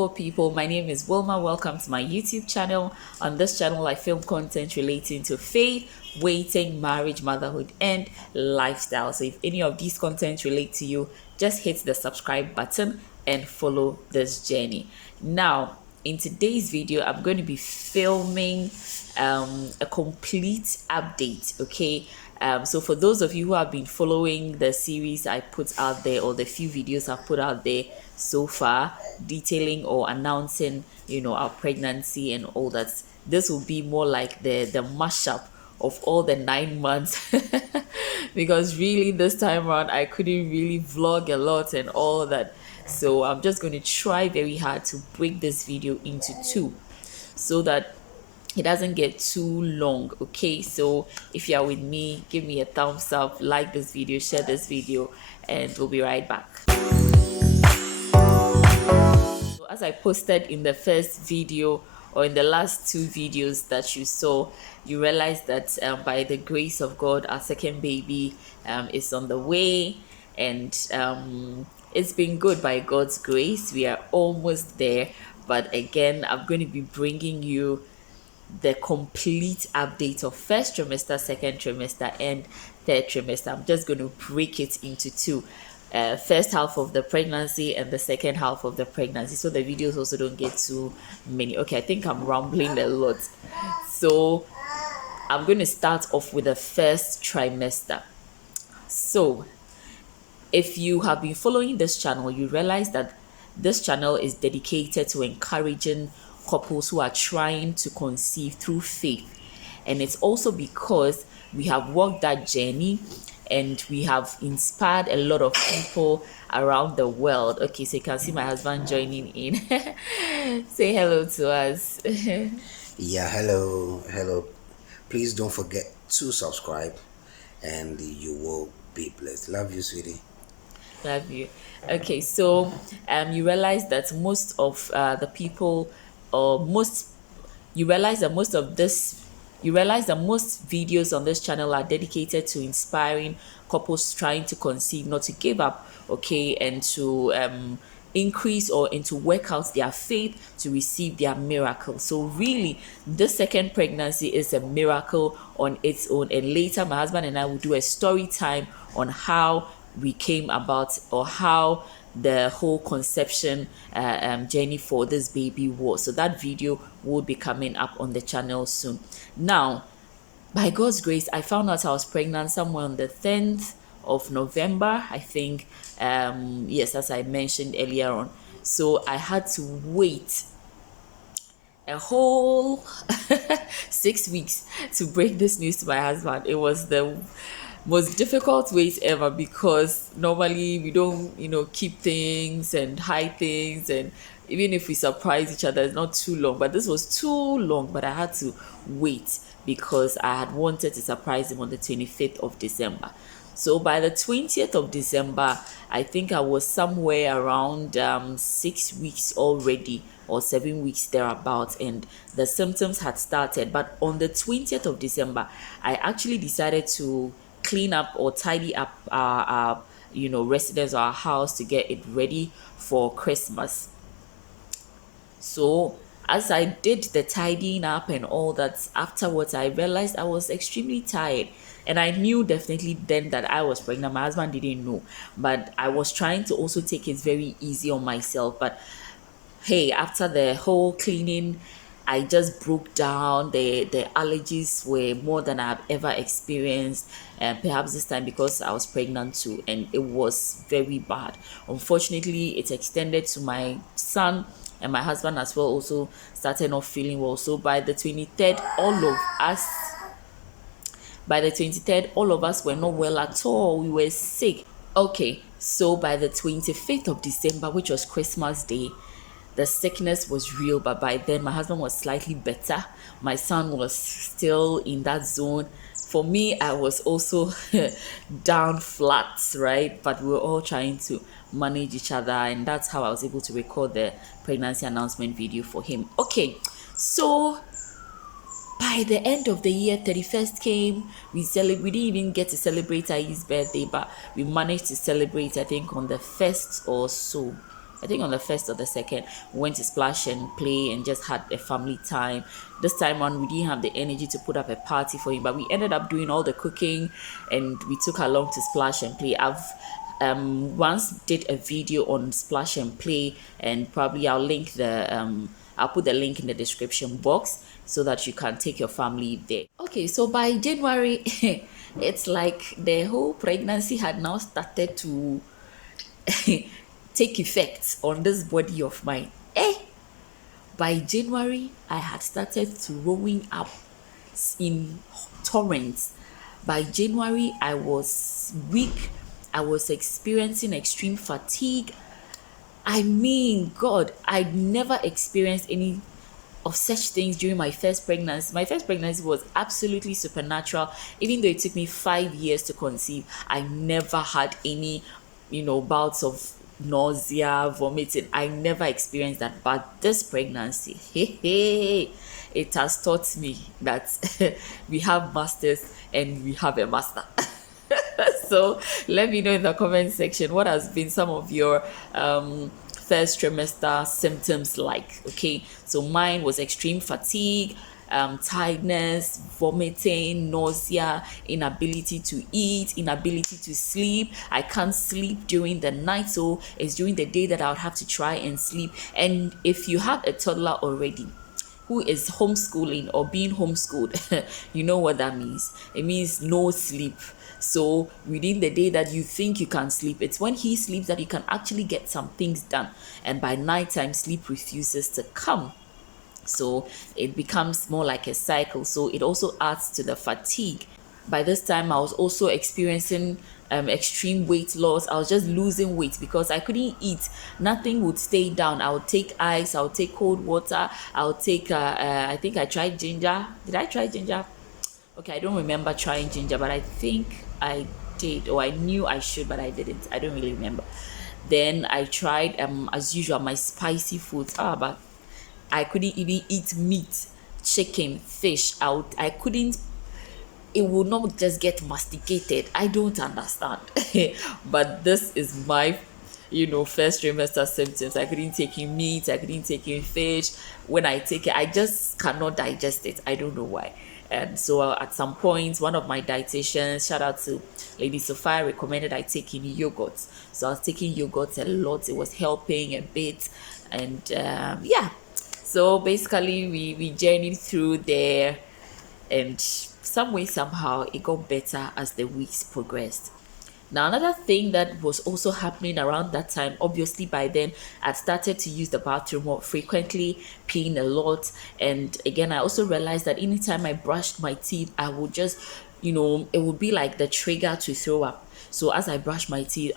beautiful people. My name is Wilma. Welcome to my YouTube channel. On this channel, I film content relating to faith, waiting, marriage, motherhood, and lifestyle. So if any of these content relate to you, just hit the subscribe button and follow this journey. Now, in today's video, I'm going to be filming a complete update, okay? So for those of you who have been following the series I put out there, or the few videos I've put out there so far detailing or announcing, our pregnancy and all that, this will be more like the mashup of all the 9 months because really this time around I couldn't really vlog a lot and all that. So I'm just going to try very hard to break this video into two so that it doesn't get too long. Okay, so if you are with me, give me a thumbs up, like this video, share this video, and we'll be right back. So as I posted in the first video, or in the last two videos that you saw, you realize that by the grace of God, our second baby is on the way, and it's been good by God's grace. We are almost there, but again, I'm going to be bringing you the complete update of first trimester, second trimester, and third trimester. I'm just going to break it into two. First half of the pregnancy and the second half of the pregnancy, so the videos also don't get too many. Okay, I think I'm rambling a lot, so I'm going to start off with the first trimester. So if you have been following this channel, you realize that this channel is dedicated to encouraging couples who are trying to conceive through faith. And it's also because we have walked that journey and we have inspired a lot of people around the world. Okay, so you can see my husband joining in. Say hello to us. Yeah, hello. Please don't forget to subscribe and you will be blessed. Love you, sweetie. Love you. Okay, so you realize that most of the people, or most, you realize that most of this, you realize that most videos on this channel are dedicated to inspiring couples trying to conceive not to give up, okay, and to increase or into work out their faith to receive their miracle. So really, this second pregnancy is a miracle on its own, and later my husband and I will do a story time on how we came about, or how the whole conception journey for this baby was. So that video will be coming up on the channel soon. Now, by God's grace, I found out I was pregnant somewhere on the 10th of November, I think. Yes, as I mentioned earlier on. So I had to wait a whole 6 weeks to break this news to my husband. It was the most difficult wait ever, because normally we don't, keep things and hide things, and even if we surprise each other, it's not too long. But this was too long, but I had to wait because I had wanted to surprise him on the 25th of December. So by the 20th of December, I think I was somewhere around 6 weeks already, or 7 weeks thereabouts, and the symptoms had started. But on the 20th of December, I actually decided to clean up or tidy up our residence, our house, to get it ready for Christmas. So as I did the tidying up and all that, afterwards I realized I was extremely tired. And I knew definitely then that I was pregnant. My husband didn't know. But I was trying to also take it very easy on myself. But hey, after the whole cleaning, I just broke down. The allergies were more than I've ever experienced, and perhaps this time because I was pregnant too, and it was very bad. Unfortunately, it extended to my son, and my husband as well also started not feeling well. So by the 23rd, all of us were not well at all. We were sick. Okay, so by the 25th of December, which was Christmas Day, the sickness was real, but by then my husband was slightly better. My son was still in that zone. For me, I was also down flat, right? But we were all trying to manage each other, and that's how I was able to record the pregnancy announcement video for him. Okay, so by the end of the year, 31st came. We didn't even get to celebrate Ayi's birthday, but we managed to celebrate, I think, on the 1st or so. I think on the first or the second, we went to splash and play and just had a family time. This time on, we didn't have the energy to put up a party for him, but we ended up doing all the cooking, and we took along to splash and play. I've once did a video on splash and play, and probably I'll put the link in the description box so that you can take your family there. Okay, so by January, it's like the whole pregnancy had now started to take effect on this body of mine. By January, I had started throwing up in torrents. By January, I was weak. I was experiencing extreme fatigue. I mean, God, I'd never experienced any of such things during my first pregnancy. My first pregnancy was absolutely supernatural. Even though it took me 5 years to conceive, I never had any, bouts of nausea, vomiting. I never experienced that. But this pregnancy, it has taught me that we have masters and we have a master. So let me know in the comment section what has been some of your first trimester symptoms like. Okay, so mine was extreme fatigue, tiredness, vomiting, nausea, inability to eat, inability to sleep. I can't sleep during the night, so it's during the day that I would have to try and sleep. And if you have a toddler already who is homeschooling or being homeschooled, you know what that means. It means no sleep. So within the day that you think you can sleep, it's when he sleeps that you can actually get some things done. And by nighttime, sleep refuses to come. So it becomes more like a cycle. So it also adds to the fatigue. By this time, I was also experiencing extreme weight loss. I was just losing weight because I couldn't eat. Nothing would stay down. I would take ice, I would take cold water, I would take, I think I tried ginger. Did I try ginger? Okay, I don't remember trying ginger, but I think I did, or I knew I should, but I didn't. I don't really remember. Then I tried, as usual, my spicy foods. But I couldn't even eat meat, chicken, fish. I couldn't. It will not just get masticated. I don't understand. But this is my, first trimester symptoms. I couldn't take in meat, I couldn't take in fish. When I take it, I just cannot digest it. I don't know why. And so at some point, one of my dietitians, shout out to Lady Sophia, recommended I take in yogurt. So I was taking yogurt a lot. It was helping a bit. And yeah, so basically we journeyed through there, and some way somehow it got better as the weeks progressed. Now, another thing that was also happening around that time, obviously by then I started to use the bathroom more frequently, peeing a lot. And again, I also realized that anytime I brushed my teeth, I would just, it would be like the trigger to throw up. So as I brushed my teeth,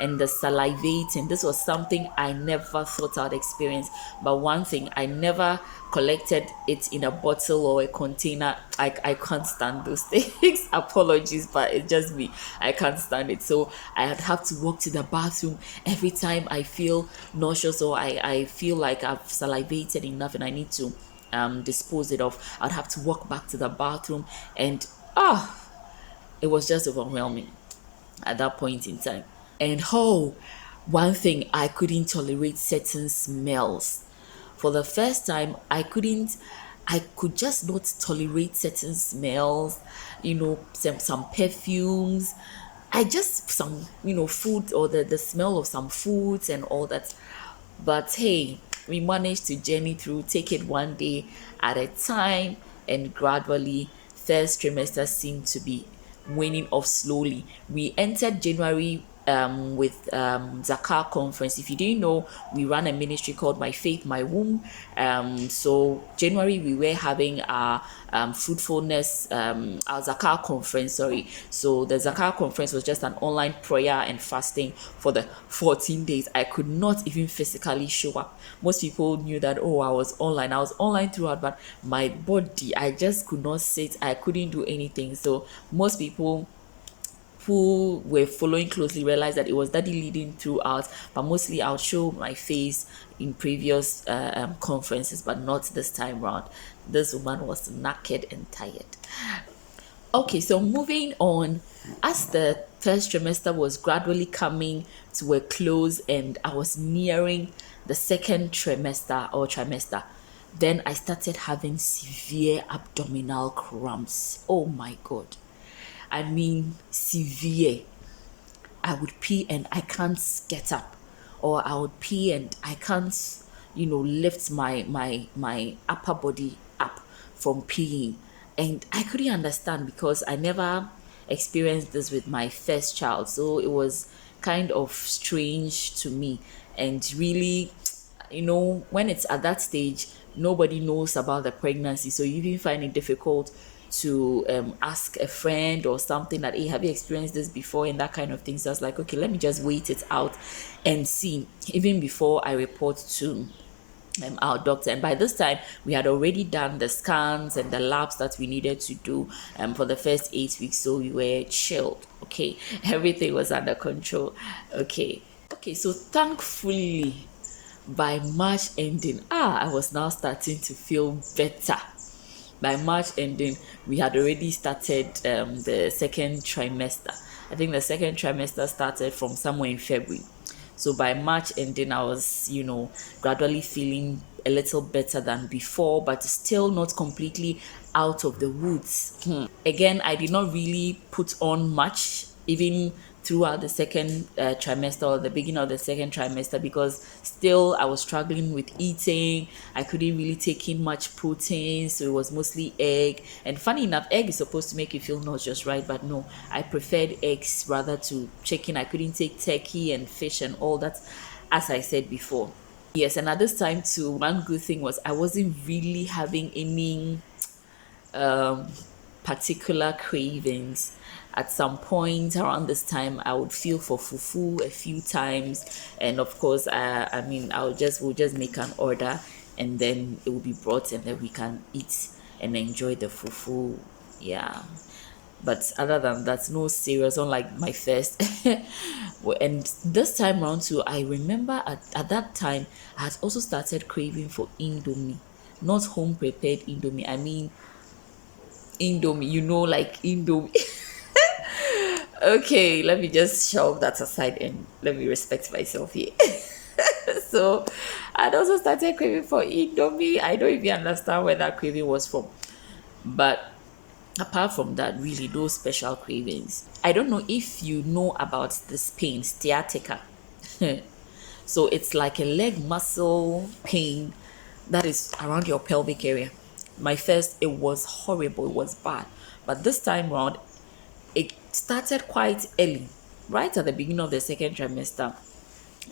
and the salivating, this was something I never thought I'd experience. But one thing, I never collected it in a bottle or a container. I can't stand those things. Apologies, but it's just me. I can't stand it. So I'd have to walk to the bathroom every time I feel nauseous, or I feel like I've salivated enough and I need to dispose it off. I'd have to walk back to the bathroom, and it was just overwhelming at that point in time. And one thing, I couldn't tolerate certain smells. For the first time, I could just not tolerate certain smells, some perfumes. I just, some, food, or the smell of some foods and all that. But hey, we managed to journey through, take it one day at a time, and gradually, first trimester seemed to be waning off slowly. We entered January with Zakar conference. If you didn't know, we run a ministry called My Faith, My Womb. So January we were having our fruitfulness, our Zakar conference. Sorry. So the Zakar conference was just an online prayer and fasting for the 14 days. I could not even physically show up. Most people knew that, oh, I was online. I was online throughout, but my body, I just could not sit. I couldn't do anything. So most people who were following closely realized that it was daddy leading throughout, but mostly I'll show my face in previous conferences, but not this time round. This woman was naked and tired. Okay, so moving on, as the first trimester was gradually coming to a close and I was nearing the second trimester, then I started having severe abdominal cramps. Oh my God. I mean, severe. I would pee and I can't get up, or I would pee and I can't, lift my upper body up from peeing. And I couldn't understand because I never experienced this with my first child. So it was kind of strange to me, and really, when it's at that stage, nobody knows about the pregnancy. So you even find it difficult to ask a friend or something that, hey, have you experienced this before? And that kind of thing. So I was like, okay, let me just wait it out and see, even before I report to our doctor. And by this time, we had already done the scans and the labs that we needed to do for the first 8 weeks. So we were chilled. Okay. Everything was under control. Okay. Okay. So thankfully, by March ending, I was now starting to feel better. By March ending, we had already started the second trimester. I think the second trimester started from somewhere in February. So by March ending, I was, gradually feeling a little better than before, but still not completely out of the woods. Again, I did not really put on much, even throughout the second trimester or the beginning of the second trimester, because still I was struggling with eating. I couldn't really take in much protein, so it was mostly egg. And funny enough, egg is supposed to make you feel nauseous, right? But no, I preferred eggs rather to chicken. I couldn't take turkey and fish and all that, as I said before. Yes, and at this time too, one good thing was I wasn't really having any um, particular cravings. At some point around this time, I would feel for fufu a few times, and of course, I mean, we'll just make an order, and then it will be brought, and then we can eat and enjoy the fufu. Yeah, but other than that, no serious, unlike my first. And this time around too, I remember at that time I had also started craving for indomie, not home prepared indomie. I mean Indomie, like Indomie. Okay, let me just shove that aside and let me respect myself here. So I'd also started craving for Indomie. I don't even understand where that craving was from. But apart from that, really, those special cravings. I don't know if you know about this pain, sciatica. So it's like a leg muscle pain that is around your pelvic area. My first, it was horrible, it was bad. But this time around, it started quite early, right at the beginning of the second trimester.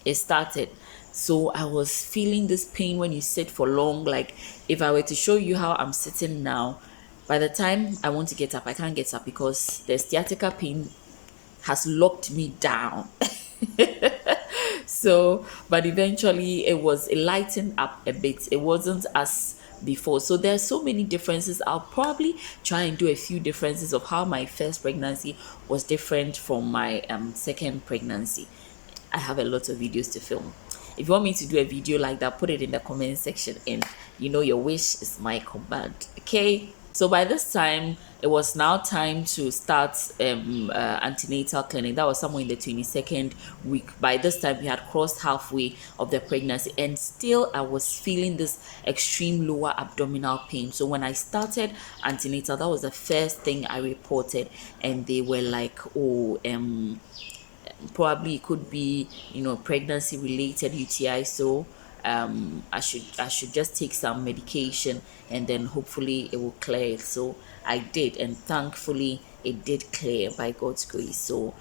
It started. So I was feeling this pain when you sit for long. Like if I were to show you how I'm sitting now, by the time I want to get up, I can't get up because the sciatica pain has locked me down. So, but eventually it lightened up a bit. It wasn't as before. So there's so many differences. I'll probably try and do a few differences of how my first pregnancy was different from my second pregnancy. I have a lot of videos to film. If you want me to do a video like that, put it in the comment section, and your wish is my command. Okay. So by this time, it was now time to start antenatal clinic. That was somewhere in the 22nd week. By this time, we had crossed halfway of the pregnancy, and still I was feeling this extreme lower abdominal pain. So when I started antenatal, that was the first thing I reported, and they were like, "Oh, probably it could be pregnancy related UTI, so I should just take some medication and then hopefully it will clear it." So I did, and thankfully it did clear by God's grace. So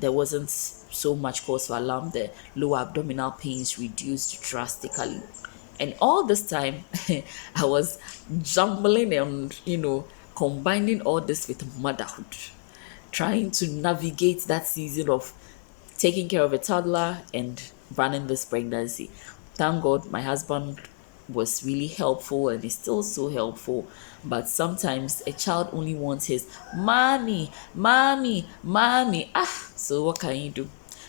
there wasn't so much cause for alarm. The lower abdominal pains reduced drastically, and all this time I was jumbling and combining all this with motherhood, trying to navigate that season of taking care of a toddler and running this pregnancy. Thank God my husband was really helpful and is still so helpful. But sometimes a child only wants his mommy, mommy, mommy. So what can you do?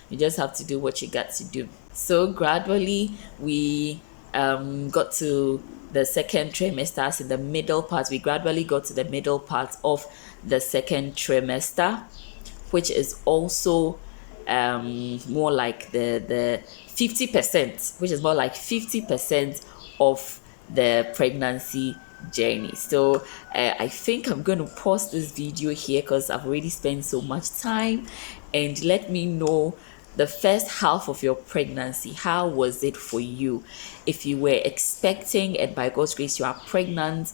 You just have to do what you got to do. So gradually we got to the second trimester, as in the middle part. We gradually got to the middle part of the second trimester, which is also more like the 50%, which is more like 50% of the pregnancy journey. So I think I'm going to pause this video here because I've already spent so much time, and let me know the first half of your pregnancy. How was it for you? If you were expecting and by God's grace you are pregnant,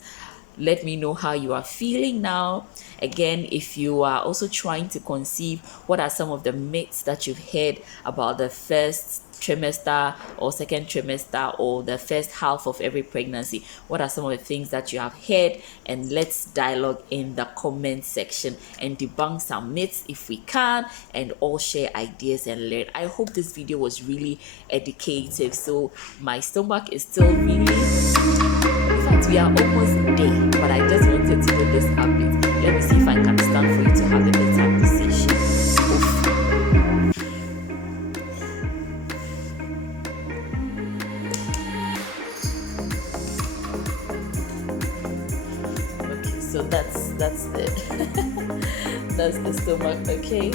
let me know how you are feeling now. Again, if you are also trying to conceive, what are some of the myths that you've heard about the first trimester or second trimester or the first half of every pregnancy? What are some of the things that you have heard? And let's dialogue in the comment section and debunk some myths if we can, and all share ideas and learn. I hope this video was really educative. So my stomach is still really, in fact, we are almost there, but I just wanted to do this update. Let me see if I can stand for you to have a better conversation. Oof. Okay, so that's the that's the stomach. Okay,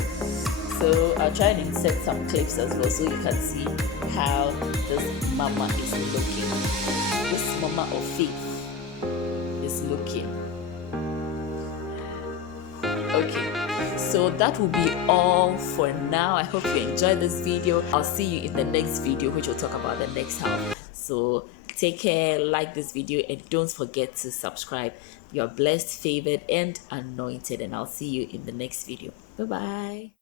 so I'll try and insert some clips as well so you can see how this mama is looking. This mama of faith is looking. Okay, so that will be all for now. I hope you enjoyed this video. I'll see you in the next video, which will talk about the next half. So take care, like this video, and don't forget to subscribe. You're blessed, favored, and anointed, and I'll see you in the next video. Bye bye.